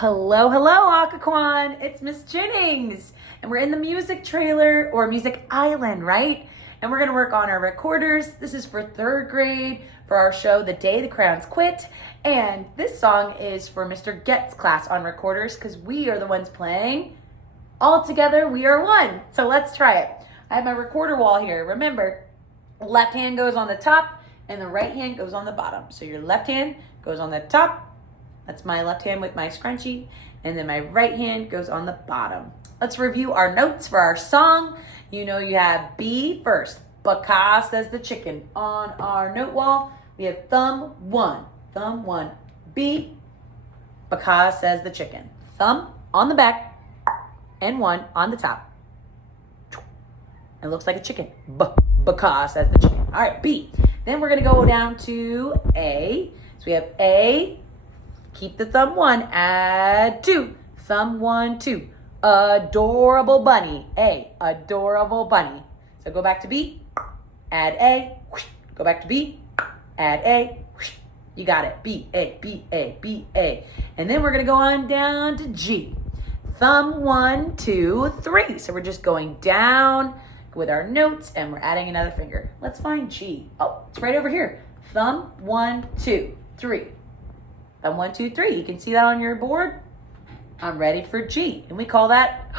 Hello, Occoquan. It's Miss Jennings. And we're in the music trailer or music island, right? And we're going to work on our recorders. This is for third grade for our show, The Day the Crayons Quit. And this song is for Mr. Getz Class on recorders because we are the ones playing. All together, we are one. So let's try it. I have my recorder wall here. Remember, left hand goes on the top and the right hand goes on the bottom. So your left hand goes on the top. That's my left hand with my scrunchie. And then my right hand goes on the bottom. Let's review our notes for our song. You know you have B first. Baka says the chicken. On our note wall, we have thumb one. Thumb one. B. Baka says the chicken. Thumb on the back and one on the top. It looks like a chicken. Baka says the chicken. All right, B. Then we're going to go down to A. So we have A. Keep the thumb one. Add two. Thumb one, two. Adorable bunny. A. Adorable bunny. So go back to B. Add A. Go back to B. Add A. You got it. B, A, B, A, B, A. And then we're going to go on down to G. Thumb one, two, three. So we're just going down with our notes and we're adding another finger. Let's find G. Oh, it's right over here. Thumb one, two, three. Thumb one, two, three. You can see that on your board. I'm ready for G. And we call that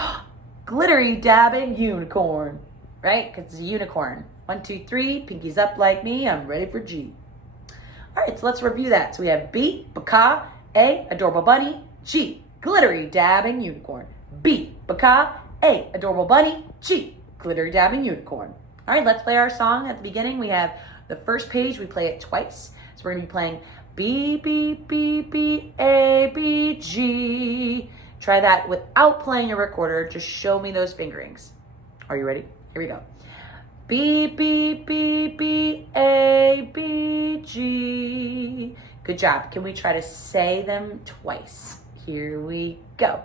glittery dabbing unicorn, right? Because it's a unicorn. 1, 2, 3, pinkies up like me. I'm ready for G. All right, so let's review that. So we have B, Baka, A, adorable bunny, G, glittery dabbing unicorn. B, Baka, A, adorable bunny, G, glittery dabbing unicorn. All right, let's play our song. At the beginning, we have the first page. We play it twice. So we're going to be playing B, B, B, B, A, B, G. Try that without playing a recorder. Just show me those fingerings. Are you ready? Here we go. B, B, B, B, A, B, G. Good job. Can we try to say them twice? Here we go.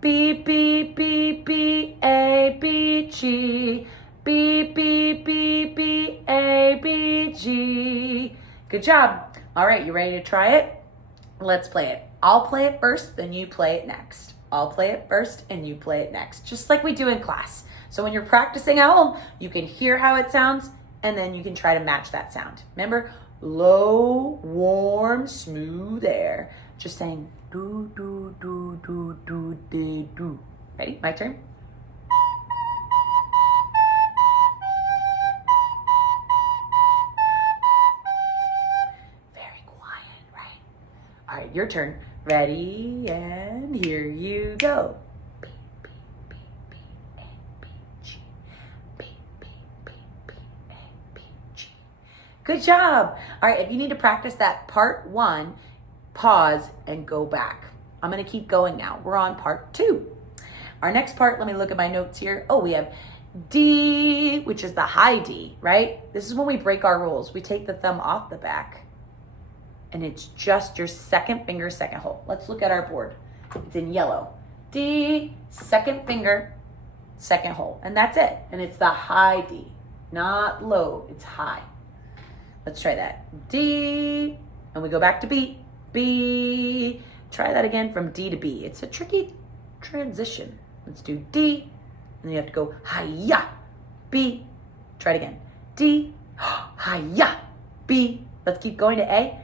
B, B, B, B, A, B, G. B, B, B, B, A, B, G. Good job. All right, you ready to try it? Let's play it. I'll play it first, then you play it next. I'll play it first and you play it next, just like we do in class. So when you're practicing at home, you can hear how it sounds and then you can try to match that sound. Remember, low, warm, smooth air. Just saying do, do, do, do, do, de, do. Ready? My turn. All right, your turn. Ready, and here you go. B, B, B, B, A, B, G. B, B, B, B, A, B, G. Good job. All right, if you need to practice that part one, pause and go back. I'm going to keep going now. We're on part two. Our next part, let me look at my notes here. Oh, we have D, which is the high D, right? This is when we break our rules. We take the thumb off the back. And it's just your second finger, second hole. Let's look at our board. It's in yellow. D, second finger, second hole. And that's it. And it's the high D, not low, it's high. Let's try that. D, and we go back to B. B, try that again from D to B. It's a tricky transition. Let's do D, and then you have to go hi-ya, B. Try it again. D, hi-ya, B. Let's keep going to A,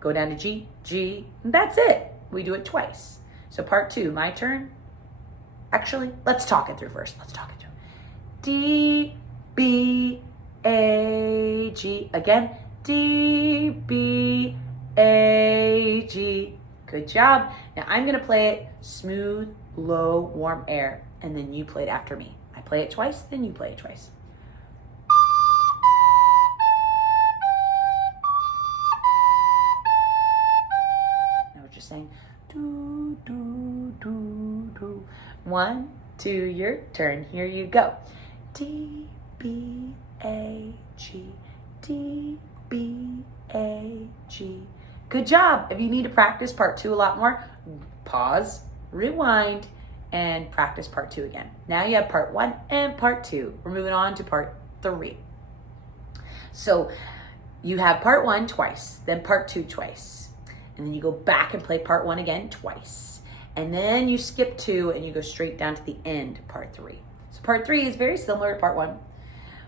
go down to G, G, and that's it. We do it twice. So part two, my turn. Actually, let's talk it through first. Let's talk it through. D, B, A, G. Again, D, B, A, G. Good job. Now I'm gonna play it smooth, low, warm air, and then you play it after me. I play it twice, then you play it twice. Saying do, do, do, do. 1, 2, your turn. Here you go. D, B, A, G. D, B, A, G. Good job. If you need to practice part two a lot more, pause, rewind, and practice part two again. Now you have part one and part two. We're moving on to part three. So you have part one twice, then part two twice. And then you go back and play part 1 again twice. And then you skip 2 and you go straight down to the end, part 3. So part 3 is very similar to part 1.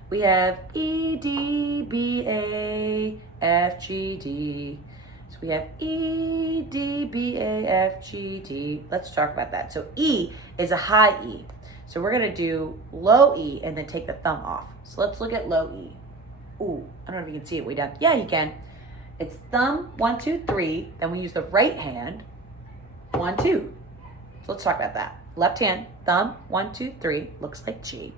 We have E, D, B, A, F, G, D. So we have E, D, B, A, F, G, D. Let's talk about that. So E is a high E. So we're gonna do low E and then take the thumb off. So let's look at low E. Ooh, I don't know if you can see it way down. Yeah, you can. It's thumb, 1, 2, 3. Then we use the right hand, 1, 2. So let's talk about that. Left hand, thumb, 1, 2, 3, looks like G.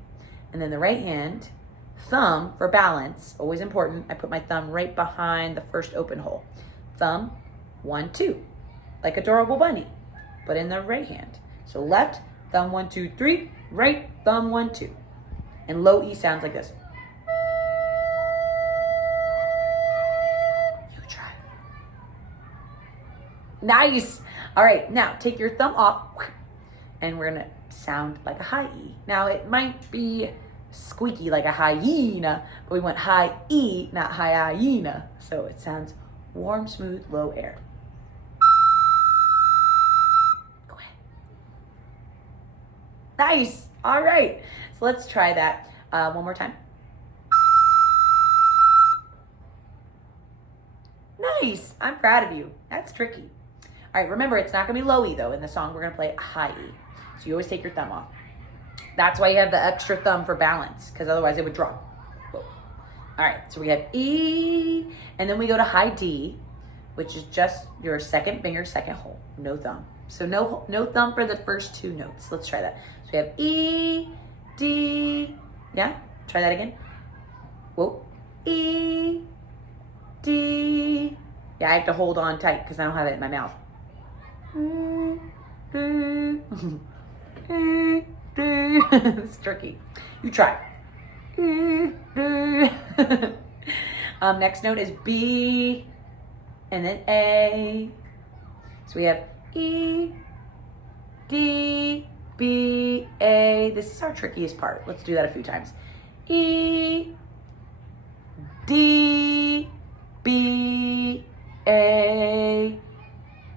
And then the right hand, thumb for balance, always important. I put my thumb right behind the first open hole. Thumb, 1, 2, like adorable bunny, but in the right hand. So left, thumb, 1, 2, 3, right, thumb, 1, 2. And low E sounds like this. You try. Nice. All right, now take your thumb off and we're gonna sound like a high E. Now it might be squeaky like a hyena, but we want high E, not hyena. So it sounds warm, smooth, low air. Go ahead. Nice. All right. So let's try that one more time. Nice. I'm proud of you. That's tricky. All right. Remember, it's not going to be low E though. In the song, we're going to play a high E. So you always take your thumb off. That's why you have the extra thumb for balance, because otherwise it would drop. Whoa. All right, so we have E, and then we go to high D, which is just your second finger, second hole, no thumb. So no thumb for the first 2 notes. Let's try that. So we have E, D, yeah? Try that again. Whoa. E, D. Yeah, I have to hold on tight because I don't have it in my mouth. It's tricky. You try. Next note is B, and then A. So we have E, D, B, A. This is our trickiest part. Let's do that a few times. E, D, B, A.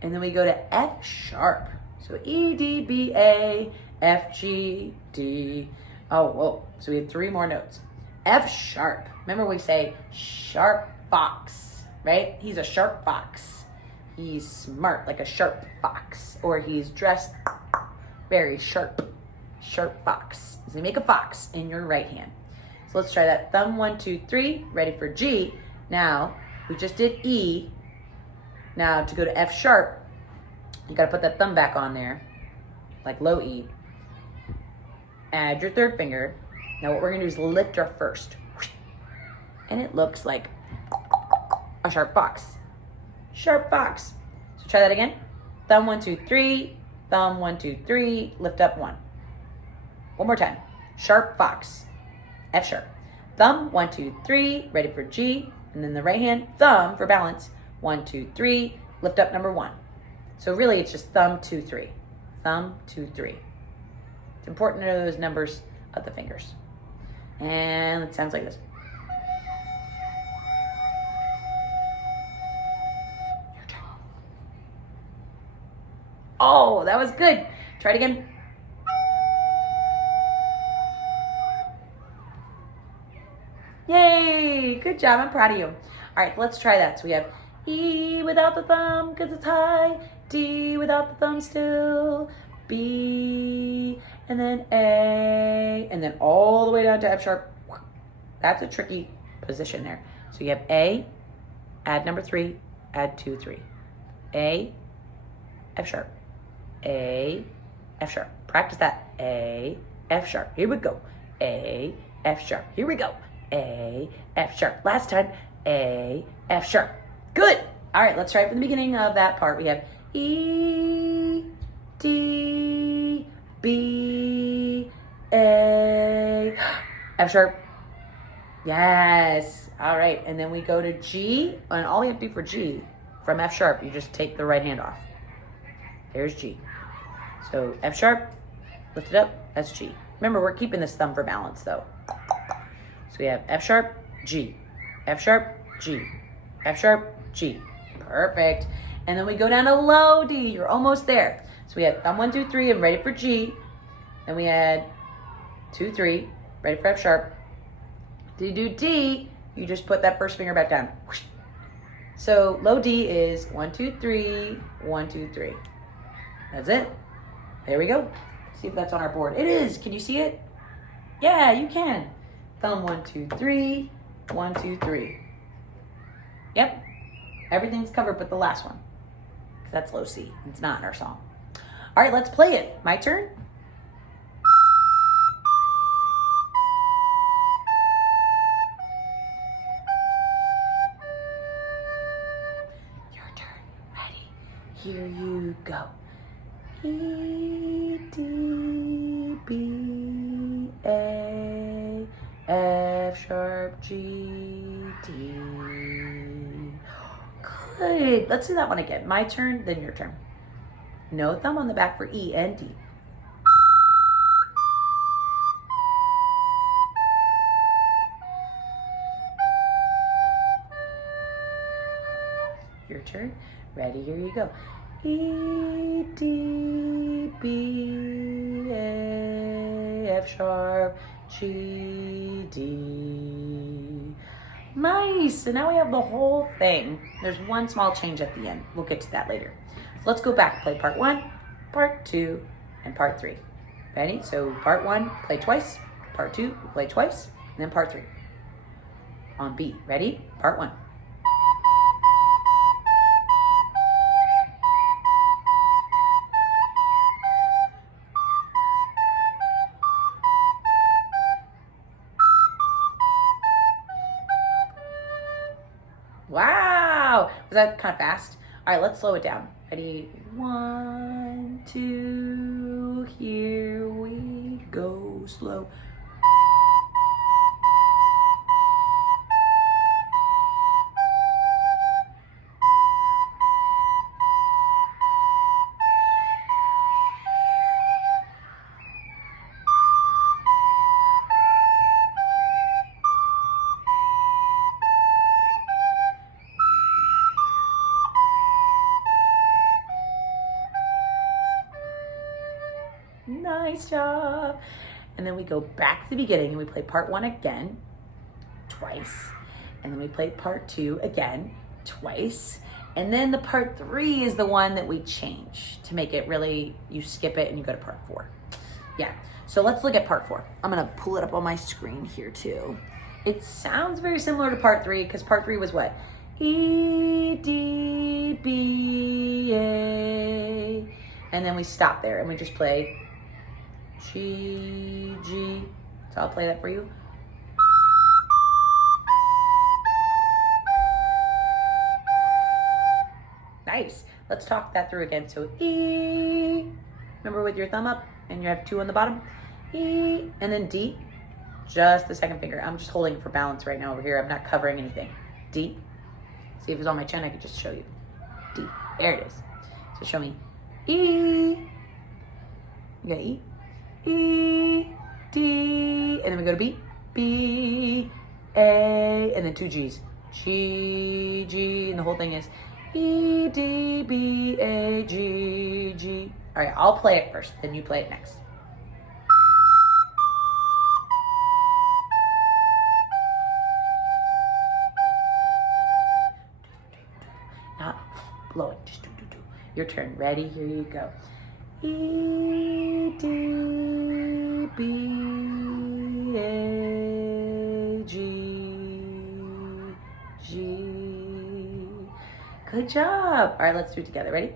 And then we go to F sharp. So E, D, B, A, F, G, D. Oh, whoa. So we have 3 more notes. F sharp. Remember we say sharp fox, right? He's a sharp fox. He's smart, like a sharp fox. Or he's dressed very sharp. Sharp fox. So you make a fox in your right hand. So let's try that. Thumb, 1, 2, 3. Ready for G. Now, we just did E. Now, to go to F sharp, you got to put that thumb back on there, like low E. Add your 3rd finger. Now what we're gonna do is lift our first. And it looks like a sharp fox. Sharp fox. So try that again. Thumb, 1, 2, 3. Thumb, 1, 2, 3. Lift up 1. One more time. Sharp fox. F sharp. Thumb, 1, 2, 3. Ready for G. And then the right hand, thumb for balance. 1, 2, 3. Lift up number 1. So really it's just thumb, 2, 3. Thumb, 2, 3. It's important to know those numbers of the fingers. And it sounds like this. Your turn. Oh, that was good. Try it again. Yay, good job. I'm proud of you. All right, let's try that. So we have E without the thumb because it's high. D without the thumb still. B, and then A, and then all the way down to F sharp. That's a tricky position there. So you have A, add number 3, add 2, 3. A, F sharp. A, F sharp. Practice that. A, F sharp. Here we go. A, F sharp. Here we go. A, F sharp. Last time. A, F sharp. Good. All right, let's try it from the beginning of that part. We have E, D, B, A, F sharp. Yes. All right. And then we go to G. And all we have to do for G, from F sharp, you just take the right hand off. There's G. So F sharp, lift it up. That's G. Remember, we're keeping this thumb for balance, though. So we have F sharp, G. F sharp, G. F sharp, G. Perfect. And then we go down to low D. You're almost there. So we had thumb 1, 2, 3, and ready for G. Then we had 2, 3, ready for F sharp. To do D, you just put that first finger back down. So low D is 1, 2, 3, 1, 2, 3. That's it. There we go. See if that's on our board. It is. Can you see it? Yeah, you can. Thumb 1, 2, 3, 1, 2, 3. Yep. Everything's covered but the last one. That's low C. It's not in our song. All right, let's play it. My turn. Your turn. Ready? Here you go. E, D, B, A, F sharp, G, D. Good. Let's do that one again. My turn, then your turn. No thumb on the back for E and D. Your turn. Ready, here you go. E, D, B, A, F sharp, G, D. Nice. So now we have the whole thing. There's one small change at the end. We'll get to that later. So let's go back. Play part 1, part 2, and part 3. Ready? So part 1, play twice. Part 2, play twice. And then part 3. On B. Ready? Part 1. Wow, was that kind of fast? All right, let's slow it down. Ready? 1, 2, here we go, slow. Nice job. And then we go back to the beginning and we play part 1 again, twice. And then we play part 2 again, twice. And then the part 3 is the one that we change to make it really, you skip it and you go to part 4. Yeah, so let's look at part 4. I'm gonna pull it up on my screen here too. It sounds very similar to part 3 because part 3 was what? E, D, B, A. And then we stop there and we just play G, G. So I'll play that for you. Nice. Let's talk that through again. So E, remember with your thumb up and you have 2 on the bottom. E, and then D, just the second finger. I'm just holding it for balance right now over here. I'm not covering anything. D. See if it was on my chin, I could just show you. D. There it is. So show me E. You got E. E, D, and then we go to B, B, A, and then 2 G's. G, G, and the whole thing is E, D, B, A, G, G. All right, I'll play it first, then you play it next. Not blow it, just do. Your turn. Ready? Here you go. E, D, B, A, G, G. Good job. All right, let's do it together. Ready?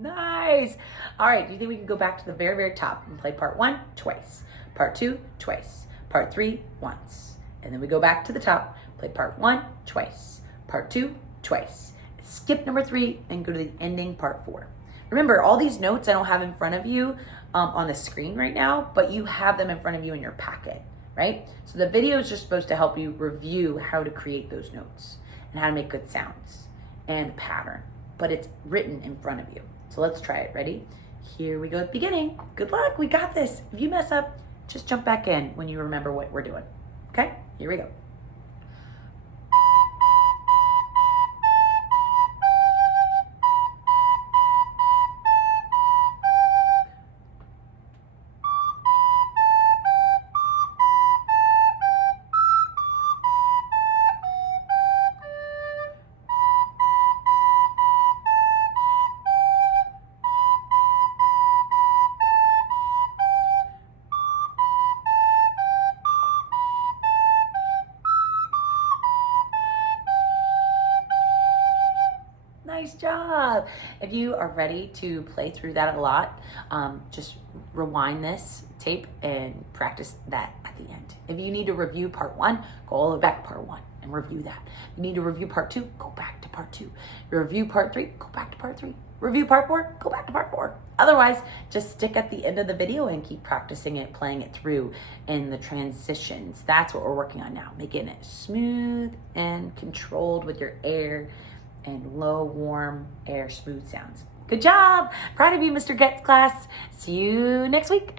Nice. All right, do you think we can go back to the very, very top and play part 1 twice, part 2 twice, part 3 once, and then we go back to the top, play part 1 twice, part 2 twice, skip number 3 and go to the ending part 4. Remember, all these notes I don't have in front of you on the screen right now, but you have them in front of you in your packet, right? So the video is just supposed to help you review how to create those notes and how to make good sounds and pattern, but it's written in front of you. So let's try it. Ready? Here we go at the beginning. Good luck, we got this. If you mess up, just jump back in when you remember what we're doing. Okay, here we go. Nice job. If you are ready to play through that a lot, just rewind this tape and practice that at the end. If you need to review part 1, go all the way back to part 1 and review that. You need to review part 2, go back to part 2. Review part 3, go back to part 3. Review part 4, go back to part 4. Otherwise, just stick at the end of the video and keep practicing it, playing it through in the transitions. That's what we're working on now, making it smooth and controlled with your air and low, warm air, smooth sounds. Good job. Proud of you, Mr. Getz Class. See you next week.